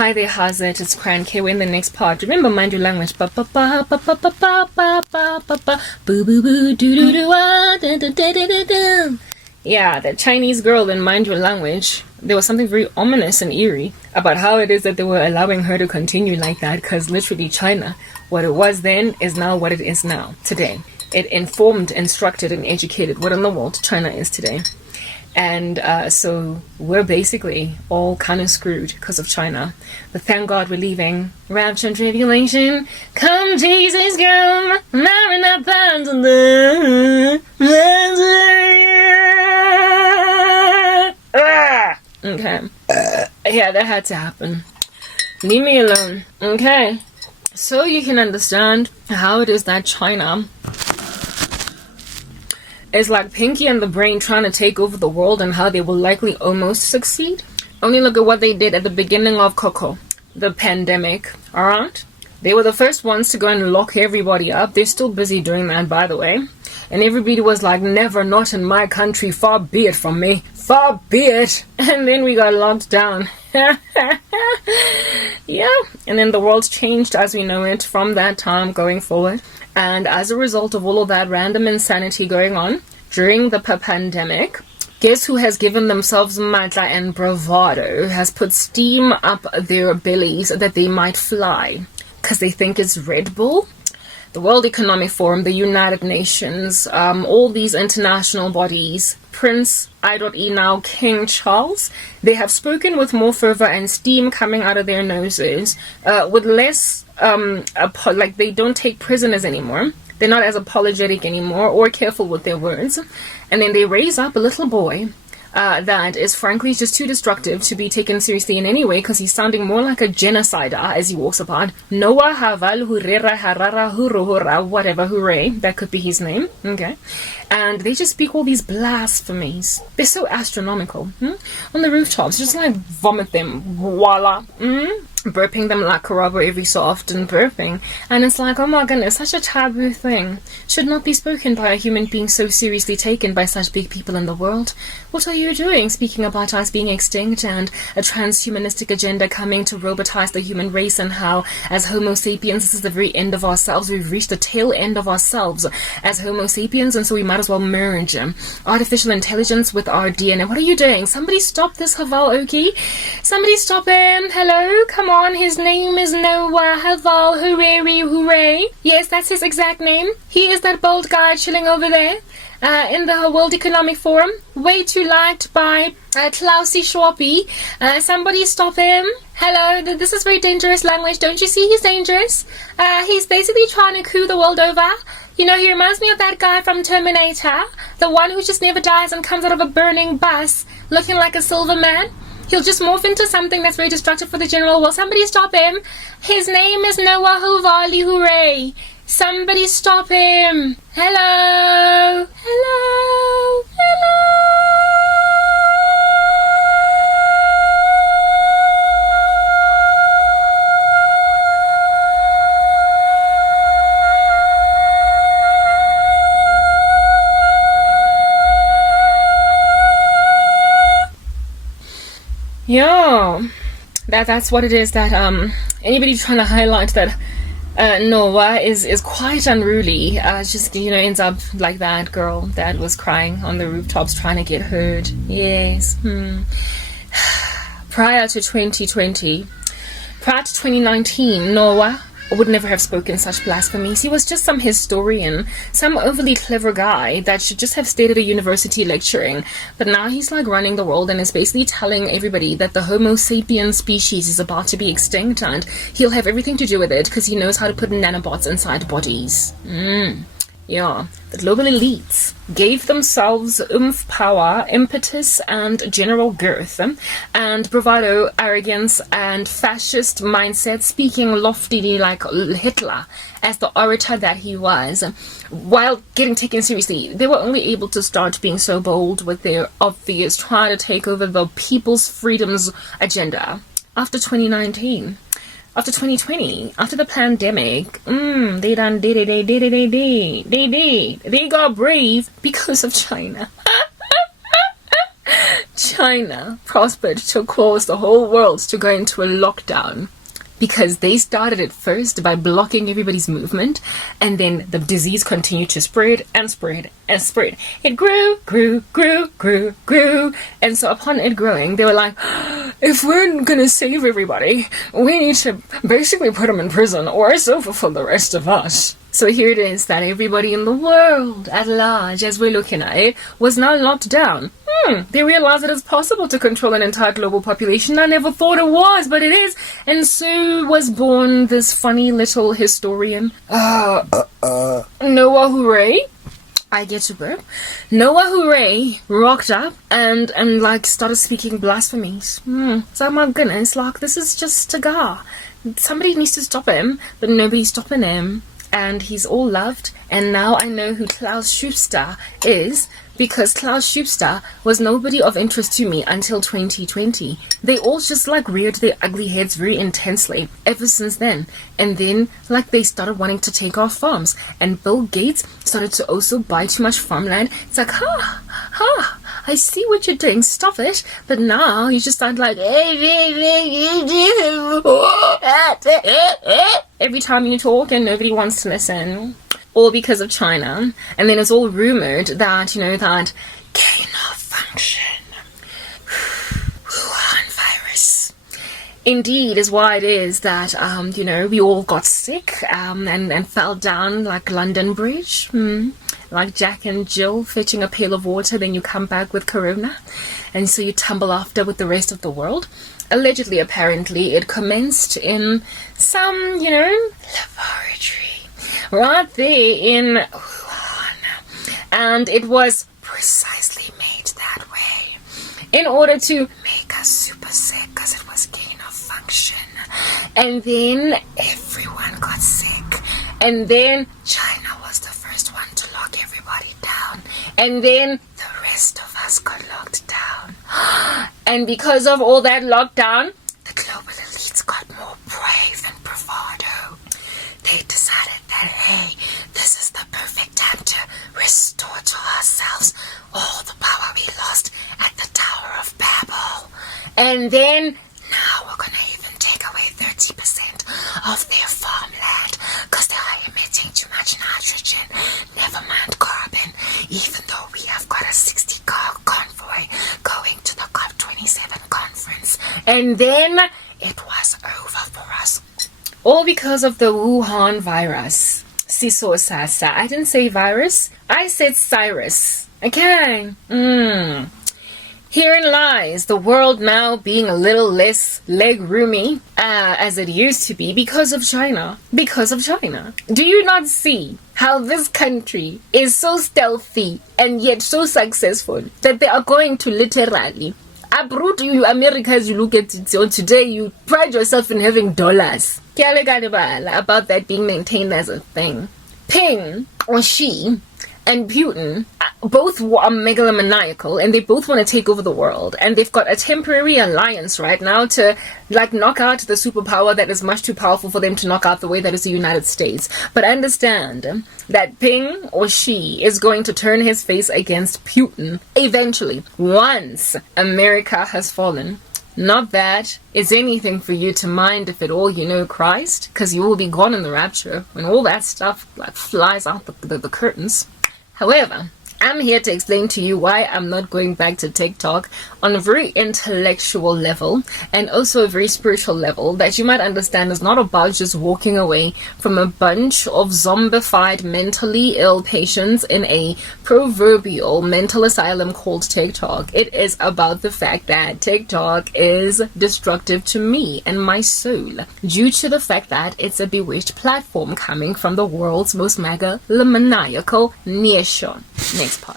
Hi there, how's it? It's Cran K. We're in the next part. Remember, mind your language. Ba ba ba ba ba ba ba ba ba ba ba boo boo boo doo doo doo ah da da da da da da. Yeah, that Chinese girl in Mind Your Language, there was something very ominous and eerie about how it is that they were allowing her to continue like that, because literally China, what it was then is now what it is now, today. It informed, instructed, and educated what in the world China is today. And so we're basically all kind of screwed because of China. But thank God we're leaving. Rapture and tribulation. Come Jesus, come. Marry not bound to love. Okay. Yeah, that had to happen. Leave me alone. Okay. So you can understand how it is that China is like Pinky and the Brain trying to take over the world, and how they will likely almost succeed. Only look at what they did at the beginning of the pandemic. Alright? They were the first ones to go and lock everybody up. They're still busy doing that, by the way. And everybody was like, never, not in my country, far be it from me. Far be it. And then we got locked down. Yeah. And then the world changed as we know it from that time going forward. And as a result of all of that random insanity going on during the pandemic, guess who has given themselves matla and bravado, has put steam up their bellies that they might fly because they think it's Red Bull? The World Economic Forum, the United Nations, all these international bodies, Prince I.E. now King Charles, they have spoken with more fervor and steam coming out of their noses, with less, like they don't take prisoners anymore. They're not as apologetic anymore or careful with their words. And then they raise up a little boy that is frankly just too destructive to be taken seriously in any way, because he's sounding more like a genocider as he walks about. Noah Haval Hurera Harara Huruhura, whatever, hooray, that could be his name. Okay. And they just speak all these blasphemies. They're so astronomical. On the rooftops, just like vomit them. Voila. Burping them like Karabo every so often, burping. And it's like, oh my goodness, such a taboo thing. Should not be spoken by a human being so seriously taken by such big people in the world. What are you doing, speaking about us being extinct and a transhumanistic agenda coming to robotize the human race, and how as Homo sapiens this is the very end of ourselves. We've reached the tail end of ourselves as Homo sapiens, and so we might as well merge artificial intelligence with our DNA. What are you doing? Somebody stop this Haval Oki. Somebody stop him. Hello, come on. His name is Noah Haval Hooray. Yes, that's his exact name. He is that bold guy chilling over there in the World Economic Forum. Way too liked by Klausy Schwappy. Somebody stop him. Hello, this is very dangerous language. Don't you see he's dangerous? He's basically trying to coup the world over. You know, he reminds me of that guy from Terminator, the one who just never dies and comes out of a burning bus looking like a silver man. He'll just morph into something that's very destructive for the general world. Somebody stop him. His name is Noah Hovali Hooray. Somebody stop him. Hello. Hello. Hello. Yeah, that's what it is, that anybody trying to highlight that Noah is quite unruly, just, you know, ends up like that girl that was crying on the rooftops trying to get heard. Yes. Prior to 2019, Noah would never have spoken such blasphemies. He was just some historian, some overly clever guy that should just have stayed at a university lecturing. But now he's like running the world and is basically telling everybody that the Homo sapiens species is about to be extinct, and he'll have everything to do with it because he knows how to put nanobots inside bodies. Yeah, the global elites gave themselves oomph, power, impetus, and general girth, and bravado, arrogance, and fascist mindset, speaking loftily like Hitler as the orator that he was, while getting taken seriously. They were only able to start being so bold with their obvious trying to take over the people's freedoms agenda after 2019. After 2020, after the pandemic, they done did it. They got brave because of China. China prospered to cause the whole world to go into a lockdown. Because they started it first by blocking everybody's movement, and then the disease continued to spread and spread and spread. It grew, and so upon it growing, they were like, if we're gonna save everybody, we need to basically put them in prison, or it's over for the rest of us. So here it is that everybody in the world at large, as we're looking at it, was now locked down. They realized that it's possible to control an entire global population. I never thought it was, but it is. And so was born this funny little historian, Noah Hooray. I get to burp. Noah Hooray rocked up and like started speaking blasphemies. So my goodness, like this is just a guy. Somebody needs to stop him, but nobody's stopping him. And he's all loved. And now I know who Klaus Schubster is, because Klaus Schubster was nobody of interest to me until 2020. They all just like reared their ugly heads very intensely ever since then. And then like they started wanting to take off farms. And Bill Gates started to also buy too much farmland. It's like, I see what you're doing, stop it. But now you just start like every time you talk and nobody wants to listen. All because of China. And then it's all rumored that, that gain of function, Wuhan virus, indeed is why it is that, we all got sick and fell down like London Bridge. Like Jack and Jill fetching a pail of water, then you come back with corona. And so you tumble after with the rest of the world. Allegedly, apparently, it commenced in some, laboratory right there in Wuhan. And it was precisely made that way in order to make us super sick because it was gain of function. And then everyone got sick. And then China was the first one to lock everybody down. And then the rest of us got locked down. And because of all that lockdown, the global elites got more brave and bravado. They decided that, hey, this is the perfect time to restore to ourselves all the power we lost at the Tower of Babel. And then, now we're going to even take away 30% of their farmland because they are emitting too much nitrogen. Never mind carbon, even though we have got a 60-car convoy going to the COP27 conference. And then it was over for us. All because of the Wuhan virus. Siso Sasa. I didn't say virus. I said Cyrus. Okay. Herein lies the world now being a little less leg-roomy as it used to be because of China. Because of China. Do you not see how this country is so stealthy and yet so successful that they are going to literally uproot you, America, as you look at it today? You pride yourself in having dollars. About that being maintained as a thing. Ping or Xi and Putin both are megalomaniacal, and they both want to take over the world, and they've got a temporary alliance right now to like knock out the superpower that is much too powerful for them to knock out the way that is the United States. But understand that Ping or Xi is going to turn his face against Putin eventually, once America has fallen. Not that it's anything for you to mind if at all you know Christ, because you will be gone in the rapture when all that stuff like flies out the curtains. However, I'm here to explain to you why I'm not going back to TikTok on a very intellectual level and also a very spiritual level that you might understand is not about just walking away from a bunch of zombified mentally ill patients in a proverbial mental asylum called TikTok. It is about the fact that TikTok is destructive to me and my soul due to the fact that it's a bewitched platform coming from the world's most megalomaniacal nation. Next part.